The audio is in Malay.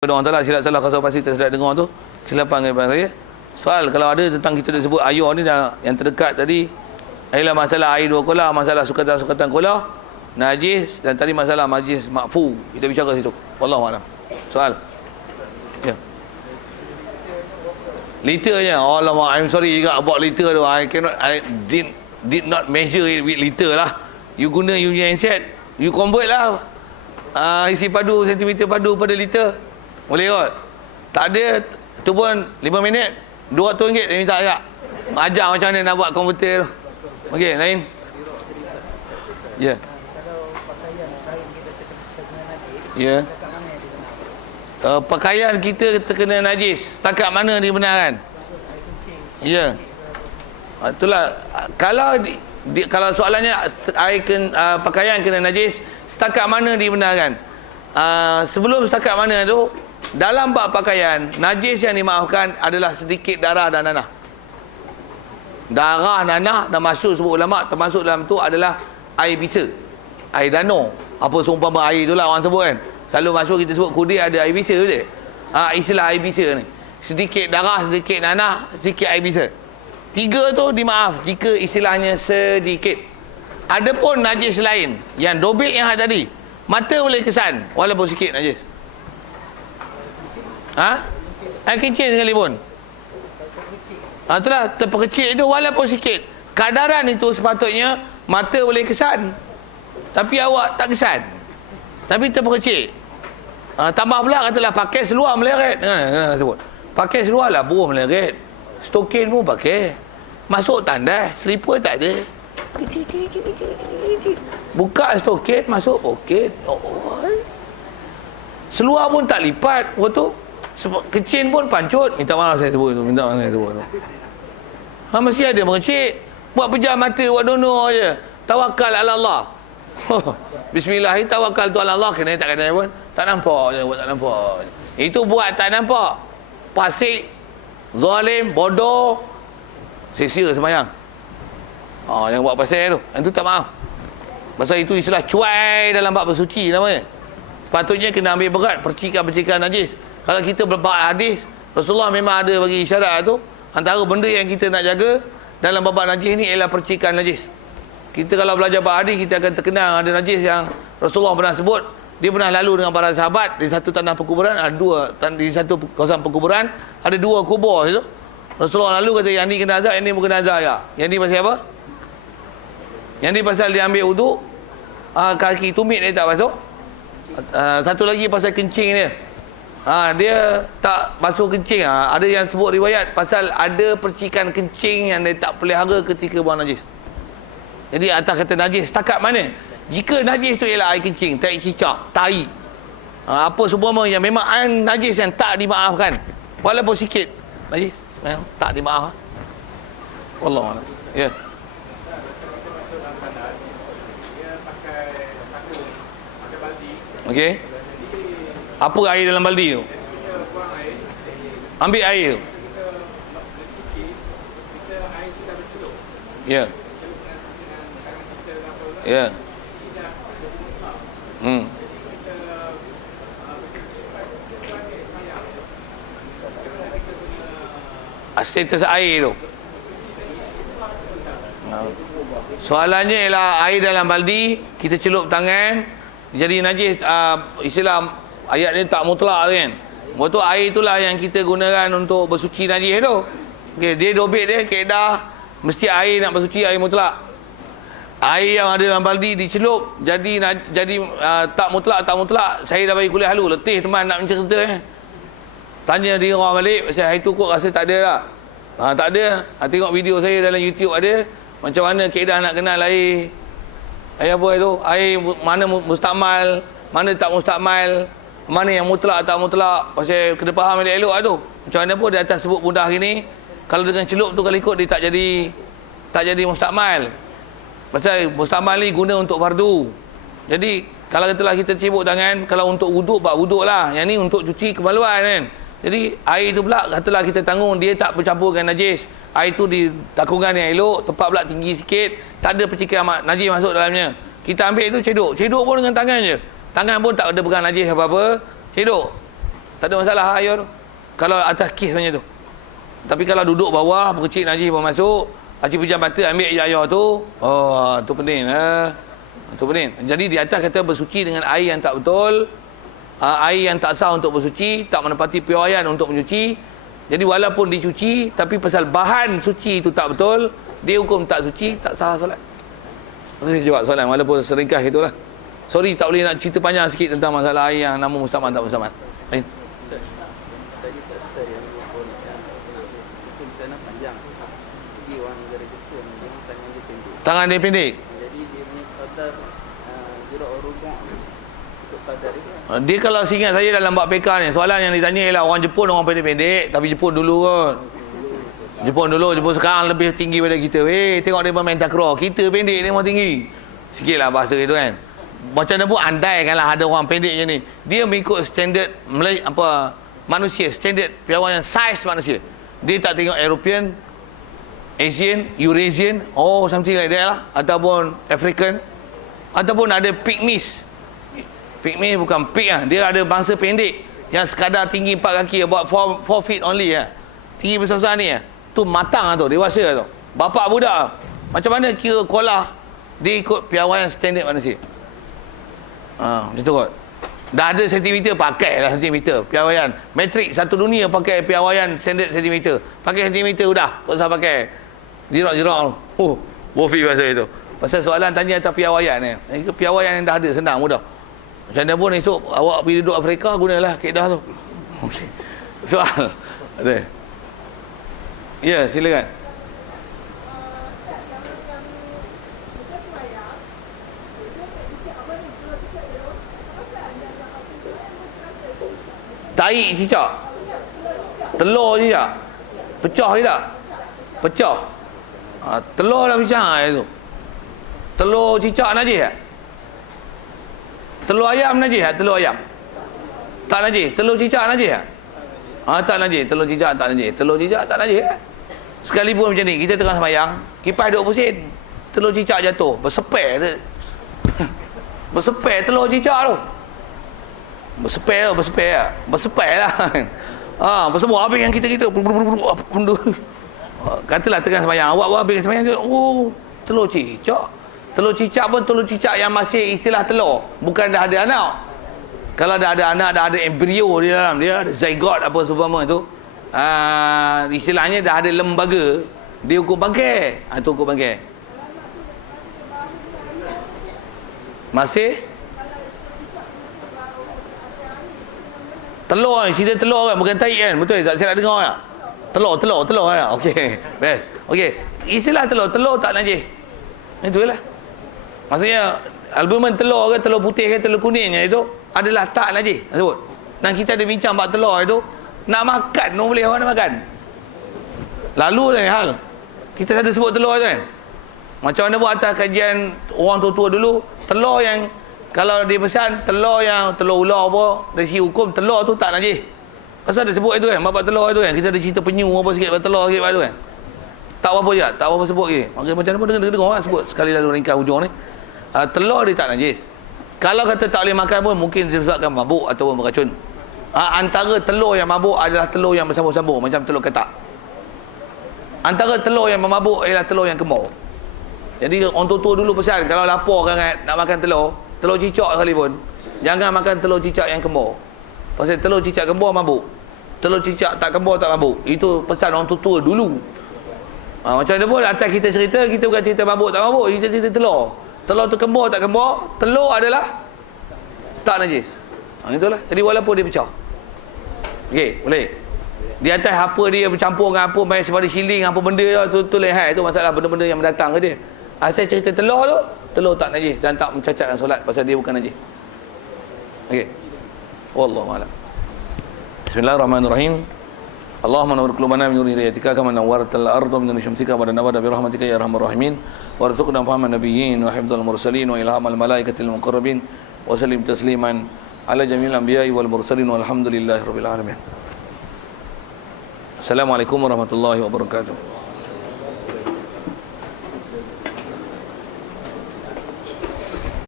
Orang Ta'ala silap salah kasar pasti tersedap dengar tu kesilapan daripada saya. Soal kalau ada tentang kita dah sebut ayah ni dah, yang terdekat tadi ialah masalah air dua kolah, masalah sukatan-sukatan kolah, najis, dan tadi masalah majlis makfu. Kita bicara situ. Wallahualam. Soal. Ya. Liter je. Alamak, I'm sorry juga about liter tu. I did not measure it with liter lah. You guna you punya handset, you convert lah. Isi padu, sentimeter padu pada liter. Boleh kot. Tak ada, tu pun 5 minit, RM200 dia minta agak. Ajar macam mana nak buat konverter tu. Okey, lain. Ya. Ya. Pakaian kita terkena najis. Setakat mana dibenarkan? Ya. Itulah. Kalau soalannya pakaian kena najis, setakat mana dibenarkan? Sebelum setakat mana tu, dalam bab pakaian, najis yang dimaafkan adalah sedikit darah dan nanah. Darah, nanah dan masuk sebut ulama, termasuk dalam tu adalah air bisa, air danau. Apa seumpama air tu lah orang sebut kan. Selalu masuk kita sebut kudir ada air bisa, betul? Istilah air bisa ni. Sedikit darah, sedikit nanah, sedikit air bisa. 3 tu dimaaf jika istilahnya sedikit. Adapun najis lain, yang dobik yang tadi, mata boleh kesan walaupun sikit najis. Air kencing sekalipun. Itulah, terperkecil itu walaupun sikit. Kadaran itu sepatutnya mata boleh kesan, tapi awak tak kesan, tapi terperkecil. Tambah pula katalah pakai seluar meleret. Kenapa sebut? Pakai seluar lah buruh meleret. Stokin pun pakai. Masuk tandas, selipar tak ada. Buka stokin, masuk poket. Seluar pun tak lipat. Betul? Kecil pun pancut. Minta maaf saya sebut tu. Minta maaf saya sebut tu. Mesti ada mengecik. Buat pejam mata, buat dono je. Tawakal ala Allah. Bismillah, tawakal tu ala Allah. Kena tak kena pun. Tak nampak je, buat tak nampak. Itu buat tak nampak. Pasik, zalim, bodoh, sia-sia sembahyang. Yang buat pasal tu. Itu tak maaf. Pasal itu istilah cuai dalam bab bersuci namanya. Sepatutnya kena ambil berat percikan-percikan najis. Kalau kita berbab hadis, Rasulullah memang ada bagi isyarat tu. Antara benda yang kita nak jaga dalam bab najis ni ialah percikan najis. Kita kalau belajar bab hadis, kita akan terkenal ada najis yang Rasulullah pernah sebut. Dia pernah lalu dengan para sahabat di satu tanah perkuburan, ada di satu kawasan perkuburan ada 2 kubur itu. Rasulullah lalu kata yang ni kena azab, yang ni bukan azab ya. Yang ni pasal apa? Yang ni pasal dia ambil wuduk, kaki tumit dia tak basuh. Satu lagi pasal kencing dia. Dia tak basuh kencing. Ada yang sebut riwayat pasal ada percikan kencing yang dia tak pelihara ketika buang najis. Jadi atas kata najis setakat mana? Jika najis tu ialah air kencing, tai cicak, tai, apa semua yang memang air najis yang tak dimaafkan, walaupun sikit najis memang tak dimaaf. Wallahualam. Ya. Okey. Apa air dalam baldi tu? Ambil air tu. Ya. Ya. Status air tu. Soalannya ialah air dalam baldi, kita celup tangan, jadi najis. Istilah ayat ni tak mutlak kan. Betul, air itulah yang kita gunakan untuk bersuci najis tu. Okay, dia dobit dia kaedah mesti air nak bersuci air mutlak. Air yang ada dalam baldi dicelup jadi tak mutlak. Saya dah bagi kuliah dulu, letih teman nak mencerita tanya dia orang balik pasal air tu kot rasa tak ada lah. Tak ada. Tengok video saya dalam YouTube ada macam mana kaedah nak kenal air apa itu, air mana mustakmal, mana tak mustakmal, mana yang mutlak tak mutlak. Pasal kena faham elok-elok lah tu. Macam mana pun di atas sebut mudah gini, kalau dengan celup tu kalau ikut dia tak jadi mustakmal. Pasal mustakmal ni guna untuk fardu. Jadi kalau katalah kita cibuk tangan, kalau untuk wuduk buat wuduk lah. Yang ni untuk cuci kemaluan kan. Jadi air tu pula katalah kita tanggung dia tak bercampur dengan najis. Air tu ditakungkan yang elok, tempat pula tinggi sikit, tak ada percikan najis masuk dalamnya. Kita ambil tu cedok. Cedok pun dengan tangan je. Tangan pun tak ada pegang najis apa-apa. Cedok. Tak ada masalah ayah tu. Kalau atas kis macam tu. Tapi kalau duduk bawah, berkecil najis baru masuk, Haji pejam mata ambil je ayah tu. Oh, tu pening. Tu pening. Jadi di atas kata bersuci dengan air yang tak betul. Air yang tak sah untuk bersuci, tak menepati piawaian untuk mencuci. Jadi walaupun dicuci, tapi pasal bahan suci itu tak betul, dia hukum tak suci, tak sah solat. Saya jawab soalan walaupun seringkah itulah. Sorry tak boleh nak cerita panjang sikit tentang masalah air yang nama mustahmat tak mustahmat. Lain. Tangan dia pendek. Jadi dia punya kadar jirak rubuk untuk kadar itu. Dia kalau seingat saya dalam bab PK ni, soalan yang ditanya ialah orang Jepun orang pendek-pendek, tapi Jepun dulu kot. Jepun sekarang lebih tinggi daripada kita. Tengok dia main takraw. Kita pendek, dia mau tinggi. Sikitlah bahasa itu kan. Macam mana pun andaikanlah ada orang pendek macam ni. Dia mengikut standard manusia, standard piawaian saiz manusia. Dia tak tengok European, Asian, Eurasian, something like that lah, ataupun African, ataupun ada pygmies. Pygmy bukan pig lah. Dia ada bangsa pendek yang sekadar tinggi 4 kaki, about 4 feet only lah. Tinggi besar-besar ni lah. Tu matang lah tu, dewasa lah tu. Bapak budak lah. Macam mana kira kolah dia ikut piawaian standard manusia. Macam tu kot. Dah ada sentimeter, pakai lah sentimeter piawaian. Metrik satu dunia pakai piawaian standard sentimeter. Pakai sentimeter udah, tak usah pakai jirak-jirak tu. Bofi bahasa itu. Pasal soalan tanya atas piawaian ni. Piawaian yang dah ada, senang, mudah. Macam mana pun esok awak pergi duduk Afrika, gunalah kaedah tu. Okay. Soal ada. Ya, silakan. Tai cicak. Telur cicak. Pecah je tak? Pecah. Telur dah pecah tu. Telur cicak najis tak? Telur ayam najis tak? Telur ayam. Tak najis. Telur cicak najis tak? Tak najis. Telur cicak tak najis. Telur cicak tak najis tak? Sekalipun macam ni, kita tengah sembahyang, kipas duduk pusing, telur cicak jatuh, bersepek tu. Bersepek telur cicak tu. Bersepek lah. Bersebuah habis yang kita katalah tengah sembahyang, awak buat habis sembahyang tu, telur cicak. Telur cicak pun telur cicak yang masih istilah telur, bukan dah ada anak. Kalau dah ada anak, dah ada embrio di dalam dia, ada zygote apa seumpama tu, istilahnya dah ada lembaga, dia hukum bangkai. Itu hukum bangkai. Masih telur kan, cerita telur kan, bukan tai kan, betul tak? Saya nak dengar tak? Telur kan. Okey, best. Okey, istilah telur tak najis. Itulah. Maksudnya albumen telur ke, telur putih ke, telur kuningnya itu adalah tak najis sebut. Dan kita ada bincang bab telur itu, nak makan no boleh orang nak makan. Lalu lah hal. Kita ada sebut telur tu kan. Macam mana buat atas kajian orang tua-tua dulu, telur yang kalau dia pesan telur yang telur ular apa, dari segi hukum telur tu tak najis. Pasal ada sebut itu kan, bab telur itu kan. Kita ada cerita penyu apa sikit bab telur sikit bab tu kan. Tak apa-apa je, tak apa-apa sebut lagi. Maka macam mana pun dengar orang sebut sekali lalu ringkas hujung ni. Telur dia tak najis. Kalau kata tak boleh makan pun mungkin disebabkan mabuk ataupun beracun. Antara telur yang mabuk adalah telur yang bersambung-sambung macam telur ketak. Antara telur yang memabuk ialah telur yang kembar. Jadi orang tua-tua dulu pesan kalau lapar sangat nak makan telur cicak sekalipun, jangan makan telur cicak yang kembar. Pasal telur cicak kembar mabuk. Telur cicak tak kembar tak mabuk. Itu pesan orang tua-tua dulu. Macam mana pun atas kita cerita, kita bukan cerita mabuk tak mabuk, kita cerita telur. Telur tu kembar tak kembar, telur adalah tak najis. Itulah. Jadi walaupun dia pecah. Okey, boleh. Di atas apa dia bercampur dengan apa, main sepada shilling apa benda tu lehai, itu masalah benda-benda yang mendatang ke dia. Asal cerita telur tu, telur tak najis dan tak mencacatkan solat pasal dia bukan najis. Okey. Wallahu a'lam. Bismillahirrahmanirrahim. Allahumma nawwir qulubana min nuri hidayatika kama nawwartal arda min nuri syamsika wa nawwara bi rahmatika ya arhamar rahimin warzuqna fahman nabiyyin wa hifdzal mursalin wa ilhamal malaikatil muqarrabin wa sallim tasliman ala jamil anbiya'i wal mursalin walhamdulillahi rabbil alamin. Assalamualaikum warahmatullahi wabarakatuh.